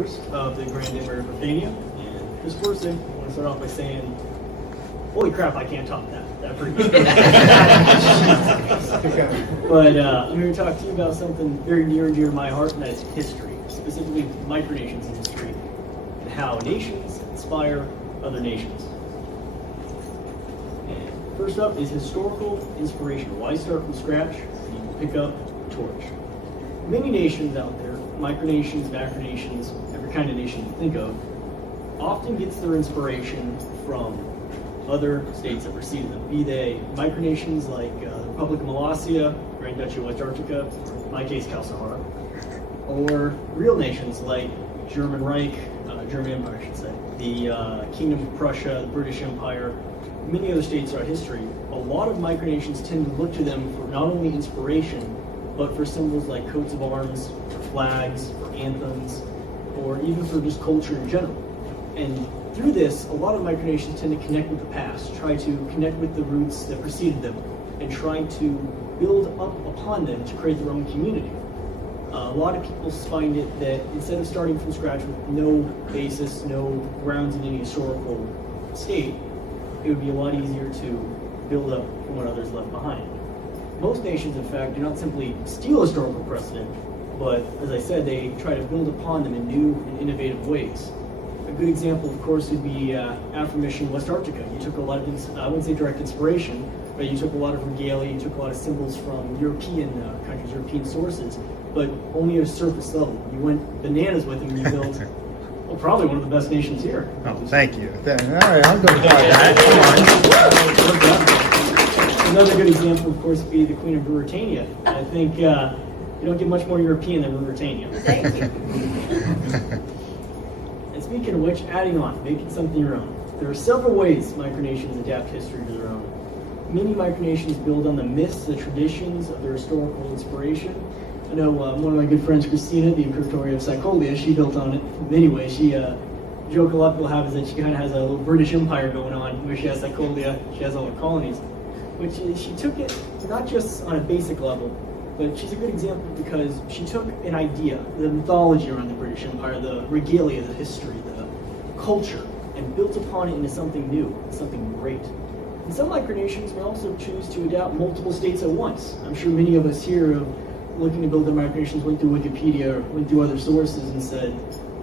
members of the Grand Micronational. And just first thing, I want to start off by saying, holy crap, I can't top that pretty much. But I'm here to talk to you about something very near and dear to my heart, and that's history, specifically micronations in history, and how nations inspire other nations. And first up is historical inspiration. Why start from scratch? You pick up a torch. Many nations out there, micronations, macronations, every kind of nation you think of, often gets their inspiration from other states that preceded them, be they micronations like the Republic of Molossia, Grand Duchy of West Arctica, in my case, Cal-Sahara, or real nations like German Reich, German Empire, I should say, the Kingdom of Prussia, the British Empire, many other states throughout history. A lot of micronations tend to look to them for not only inspiration, but for symbols like coats of arms, for flags, for anthems, or even for just culture in general. And through this, a lot of micronations tend to connect with the past, try to connect with the roots that preceded them, and try to build up upon them to create their own community. A lot of people find it that instead of starting from scratch with no basis, no grounds in any historical state, it would be a lot easier to build up from what others left behind. Most nations, in fact, do not simply steal historical precedent, but as I said, they try to build upon them in new and innovative ways. A good example, of course, would be Mission West Arctica. You took a lot of, I wouldn't say direct inspiration, but you took a lot of regalia, you took a lot of symbols from European countries, European sources, but only at a surface level. You went bananas with them and you built, well, probably one of the best nations here. Oh, thank you. All right, I'll go with that. Another good example, of course, would be the Queen of Ruritania. I think you don't get much more European than Ruritania. Thank you. And speaking of which, adding on, making something your own. There are several ways micronations adapt history to their own. Many micronations build on the myths, the traditions of their historical inspiration. I know one of my good friends, Christina, the Imperatory of Psycholia, she built on it in many ways. She, joke a lot of people have is that she kind of has a little British Empire going on, where she has Psycholia, she has all the colonies. Which she took it not just on a basic level, but she's a good example because she took an idea, the mythology around the British Empire, the regalia, the history, the culture, and built upon it into something new, something great. And some micronations will also choose to adapt multiple states at once. I'm sure many of us here are looking to build their micronations, went through Wikipedia or went through other sources and said,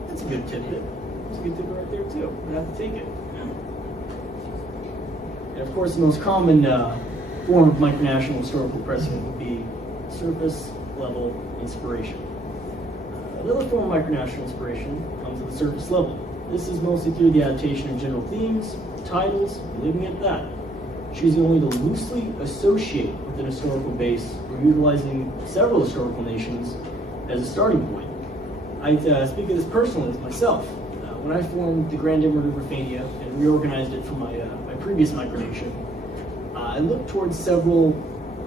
that's a good tidbit. That's a good tidbit right there too. I'm gonna have to take it. And of course, the most common form of micronational historical precedent would be surface level inspiration. Another form of micronational inspiration comes at the surface level. This is mostly through the adaptation of general themes, titles, leaving it at that. Choosing only to loosely associate with an historical base or utilizing several historical nations as a starting point. I speak of this personally as myself. When I formed the Grand Micronational and reorganized it from my previous micronation, I looked towards several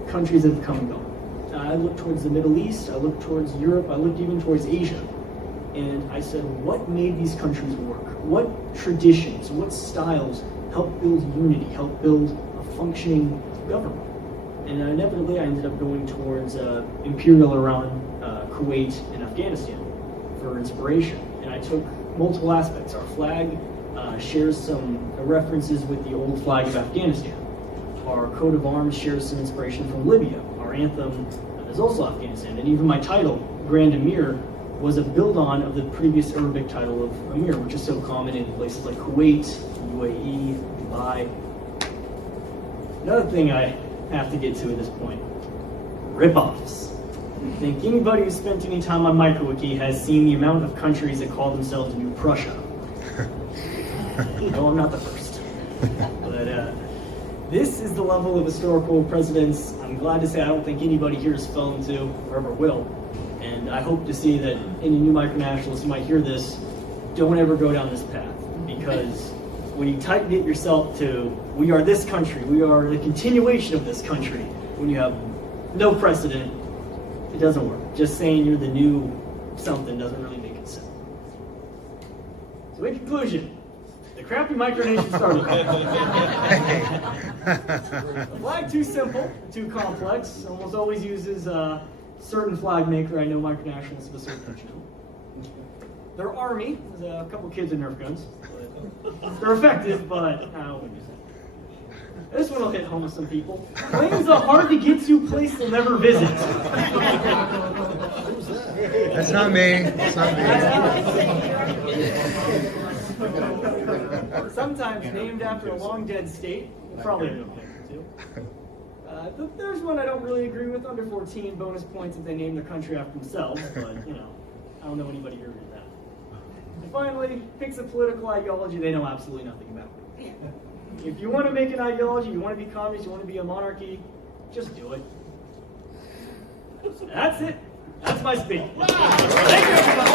countries that have come and gone. I looked towards the Middle East, I looked towards Europe, I looked even towards Asia. And I said, what made these countries work? What traditions, what styles help build unity, help build a functioning government? And inevitably I ended up going towards Imperial Iran, Kuwait, and Afghanistan for inspiration. And I took multiple aspects. Our flag shares some references with the old flag of Afghanistan. Our coat of arms shares some inspiration from Libya. Our anthem is also Afghanistan. And even my title, Grand Emir, was a build-on of the previous Arabic title of Emir, which is so common in places like Kuwait, UAE, Dubai. Another thing I have to get to at this point, rip-offs. I think anybody who's spent any time on MicroWiki has seen the amount of countries that call themselves New Prussia. No, I'm not the first. But this is the level of historical precedence I'm glad to say I don't think anybody here has fallen to or ever will. And I hope to see that any new micronationalists who might hear this don't ever go down this path. Because when you tighten it yourself to, we are this country, we are the continuation of this country, when you have no precedent, it doesn't work. Just saying you're the new something doesn't really make it simple. So in conclusion, the crappy micronation started. The flag too simple, too complex, almost always uses a certain flag maker. I know micronationalists of a certain country. Their army is a couple kids with Nerf guns. They're effective, but I wouldn't use that. This one will hit home with some people. Claims a hard-to-get-to place they'll never visit. That's not me. That's not me. Sometimes named after a long-dead state. We'll probably have no picture too. There's one I don't really agree with. Under 14 bonus points if they name their country after themselves, but you know, I don't know anybody who read that. And finally, picks a political ideology they know absolutely nothing about. If you want to make an ideology, you want to be communist, you want to be a monarchy, just do it. That's it. That's my speech. Thank you, everybody.